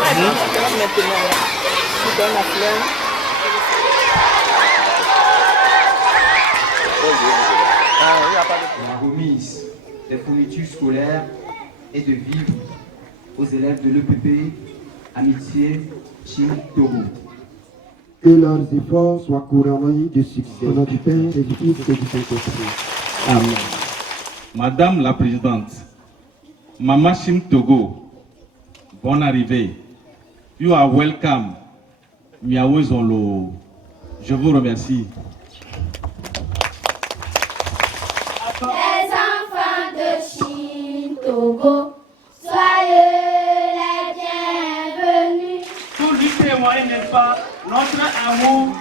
La remise des fournitures scolaires et de vivres aux élèves de l'EPP Amitié Chine Togo. Que leurs efforts soient couronnés de succès. Au nom du Père et du Fils et du Saint-Esprit. Amen. Madame la Présidente, Mama Chine Togo, bonne arrivée. You are welcome. Miawe Zolo. Je vous remercie. Les enfants de Chine Togo, soyez les bienvenus. Pour lui témoigner, n'est-ce pas, notre amour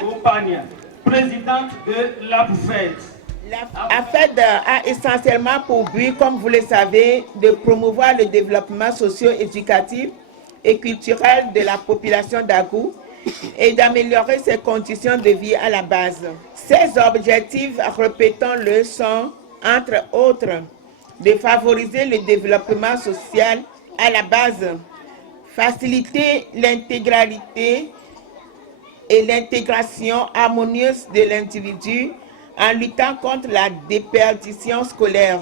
compagne, présidente de la Boufette. La AFED a essentiellement pour but, comme vous le savez, de promouvoir le développement socio-éducatif et culturel de la population d'Agou et d'améliorer ses conditions de vie à la base. Ces objectifs, répétons-le, sont, entre autres, de favoriser le développement social à la base, faciliter l'intégralité et l'intégration harmonieuse de l'individu en luttant contre la déperdition scolaire.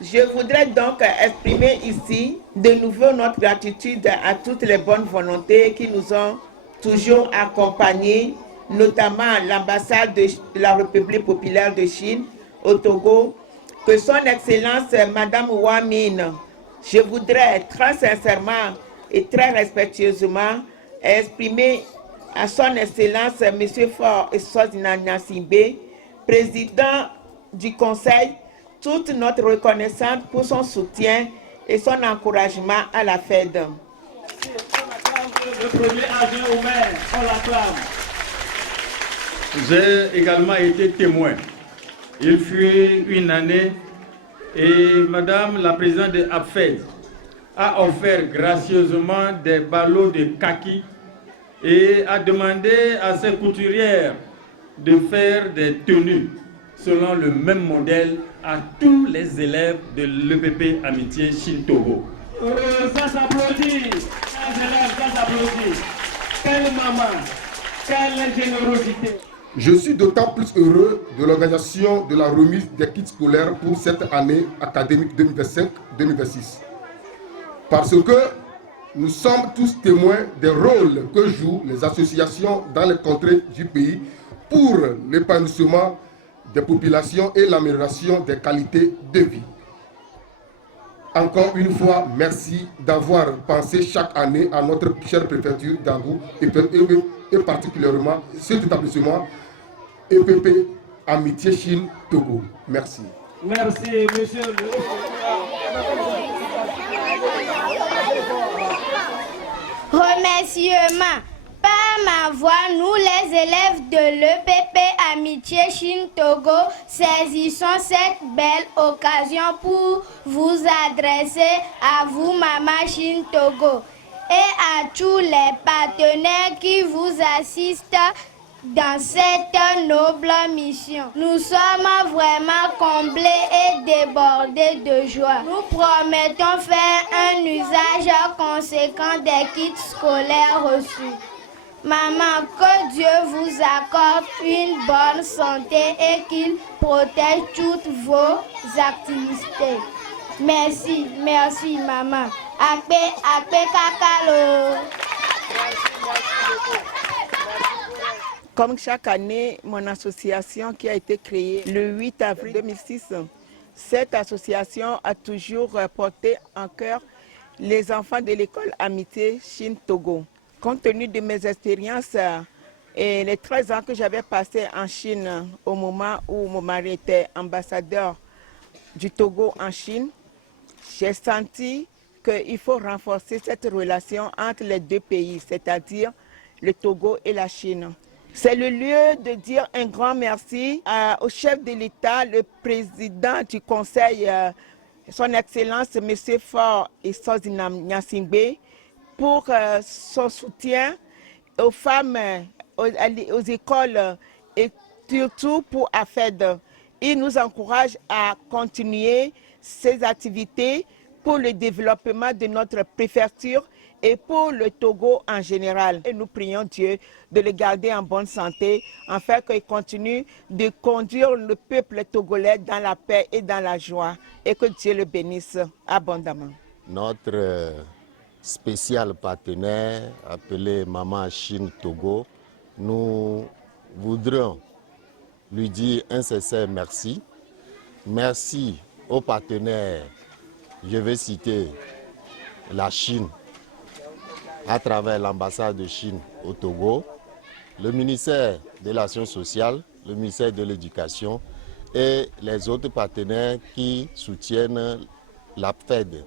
Je voudrais donc exprimer ici de nouveau notre gratitude à toutes les bonnes volontés qui nous ont toujours accompagnés, notamment l'ambassade de la République populaire de Chine au Togo, que son Excellence Madame Wamin. Je voudrais très sincèrement et très respectueusement exprimer à son Excellence Monsieur Faure Essouzina Gnassingbé, président du Conseil, toute notre reconnaissance pour son soutien et son encouragement à la FED. Le premier adjoint au maire, on l'acclame. J'ai également été témoin. Il fut une année et Madame la présidente de AFED a offert gracieusement des ballots de kaki et a demandé à ses couturières de faire des tenues selon le même modèle à tous les élèves de l'EPP Amitié Chine Togo. Ça s'applaudit, les élèves, ça s'applaudit. Quelle maman, quelle générosité. Je suis d'autant plus heureux de l'organisation de la remise des kits scolaires pour cette année académique 2025-2026. Parce que nous sommes tous témoins des rôles que jouent les associations dans les contrées du pays pour l'épanouissement des populations et l'amélioration des qualités de vie. Encore une fois, merci d'avoir pensé chaque année à notre chère préfecture d'Agou et particulièrement cet établissement EPP Amitié Chine Togo. Merci. Merci, monsieur le... Remerciements. Par ma voix, nous les élèves de l'EPP Amitié Chine Togo saisissons cette belle occasion pour vous adresser à vous, Maman Chine Togo, et à tous les partenaires qui vous assistent dans cette noble mission. Nous sommes vraiment comblés et débordés de joie. Nous promettons faire un usage conséquent des kits scolaires reçus. Maman, que Dieu vous accorde une bonne santé et qu'il protège toutes vos activités. Merci, merci maman. Akpe kakalo. Comme chaque année, mon association qui a été créée le 8 avril 2006, cette association a toujours porté en cœur les enfants de l'école Amitié Chine Togo. Compte tenu de mes expériences et les 13 ans que j'avais passés en Chine au moment où mon mari était ambassadeur du Togo en Chine, j'ai senti qu'il faut renforcer cette relation entre les deux pays, c'est-à-dire le Togo et la Chine. C'est le lieu de dire un grand merci au chef de l'État, le président du Conseil, son Excellence M. Faure Essouzina Gnassingbé, pour son soutien aux femmes, aux écoles et surtout pour AFED. Il nous encourage à continuer ces activités pour le développement de notre préfecture et pour le Togo en général. Et nous prions Dieu de le garder en bonne santé, afin qu'il continue de conduire le peuple togolais dans la paix et dans la joie, et que Dieu le bénisse abondamment. Notre spécial partenaire appelé Maman Chine Togo, nous voudrions lui dire un sincère merci. Merci aux partenaires, je vais citer la Chine, à travers l'ambassade de Chine au Togo, le ministère de l'Action sociale, le ministère de l'Éducation et les autres partenaires qui soutiennent la FED.